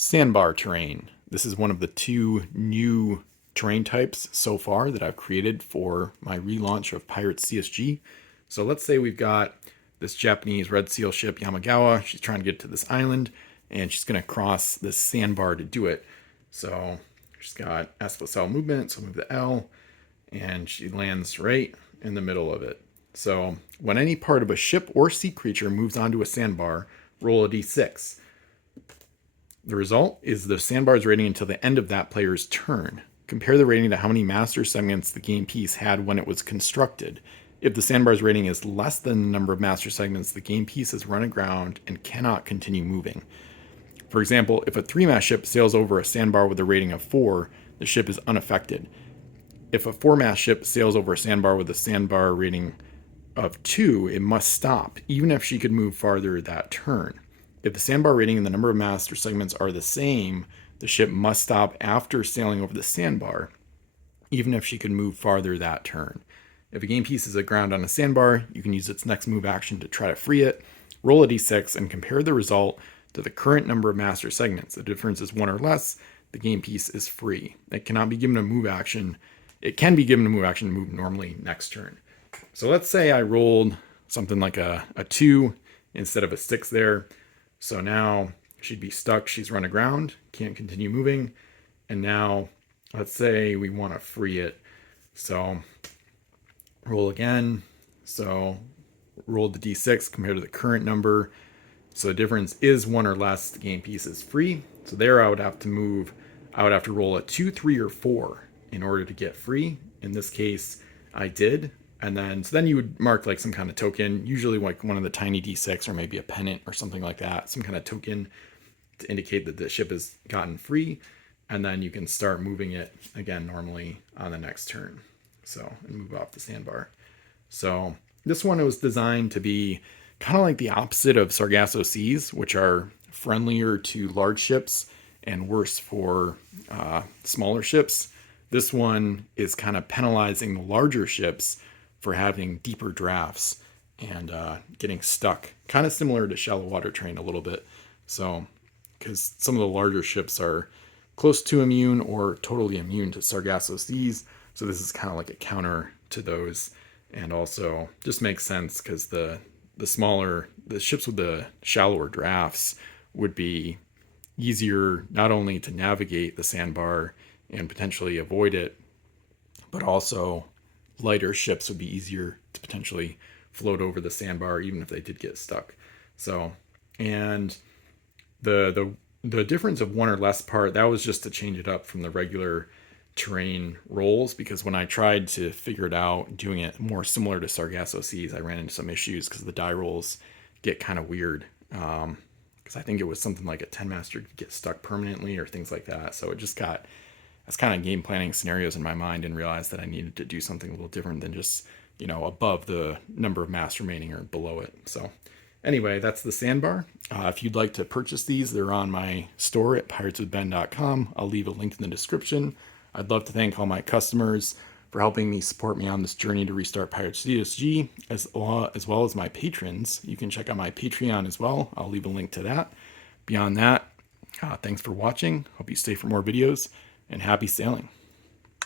Sandbar terrain. This is one of the two new terrain types so far that I've created for my relaunch of Pirates CSG. So let's say we've got this Japanese Red Seal ship, Yamagawa. She's trying to get to this island, and she's going to cross this sandbar to do it. So she's got S plus L movement, so move the L, and she lands right in the middle of it. So when any part of a ship or sea creature moves onto a sandbar, roll a d6. The result is the sandbar's rating until the end of that player's turn. Compare the rating to how many master segments the game piece had when it was constructed. If the sandbar's rating is less than the number of master segments, the game piece is run aground and cannot continue moving. For example, if a 3-mast ship sails over a sandbar with a rating of 4, the ship is unaffected. If a 4-mast ship sails over a sandbar with a sandbar rating of 2, it must stop, even if she could move farther that turn. If the sandbar rating and the number of master segments are the same, the ship must stop after sailing over the sandbar, even if she could move farther that turn. If a game piece is aground on a sandbar, you can use its next move action to try to free it. Roll a d6 and compare the result to the current number of master segments. If the difference is 1 or less, the game piece is free. It cannot be given a move action. It can be given a move action to move normally next turn. So let's say I rolled something like a 2 instead of a 6 there. So now she'd be stuck. She's run aground, can't continue moving. And now let's say we want to free it. So roll again. So roll the d6 compared to the current number. So the difference is 1 or less. The game piece is free. So there I would have to roll a 2, 3, or 4 in order to get free. In this case, I did. And then you would mark like some kind of token, usually like one of the tiny d6 or maybe a pennant or something like that, some kind of token to indicate that the ship has gotten free. And then you can start moving it again normally on the next turn. So, and move off the sandbar. So this one was designed to be kind of like the opposite of Sargasso Seas, which are friendlier to large ships and worse for smaller ships. This one is kind of penalizing the larger ships for having deeper drafts and getting stuck, kind of similar to shallow water terrain a little bit. So, because some of the larger ships are close to immune or totally immune to Sargasso Seas, so this is kind of like a counter to those, and also just makes sense because the ships with the shallower drafts would be easier not only to navigate the sandbar and potentially avoid it, but also lighter ships would be easier to potentially float over the sandbar even if they did get stuck. So, and the difference of 1 or less part, that was just to change it up from the regular terrain rolls, because when I tried to figure it out, doing it more similar to Sargasso Seas, I ran into some issues because the die rolls get kind of weird. Because I think it was something like a 10-master could get stuck permanently or things like that. So it just got, that's kind of game planning scenarios in my mind, and realized that I needed to do something a little different than just, above the number of master remaining or below it. So anyway, that's the sandbar. If you'd like to purchase these, they're on my store at pirateswithben.com. I'll leave a link in the description. I'd love to thank all my customers for helping me support me on this journey to restart Pirates CSG, as well as my patrons. You can check out my Patreon as well. I'll leave a link to that. Beyond that, thanks for watching. Hope you stay for more videos, and happy sailing.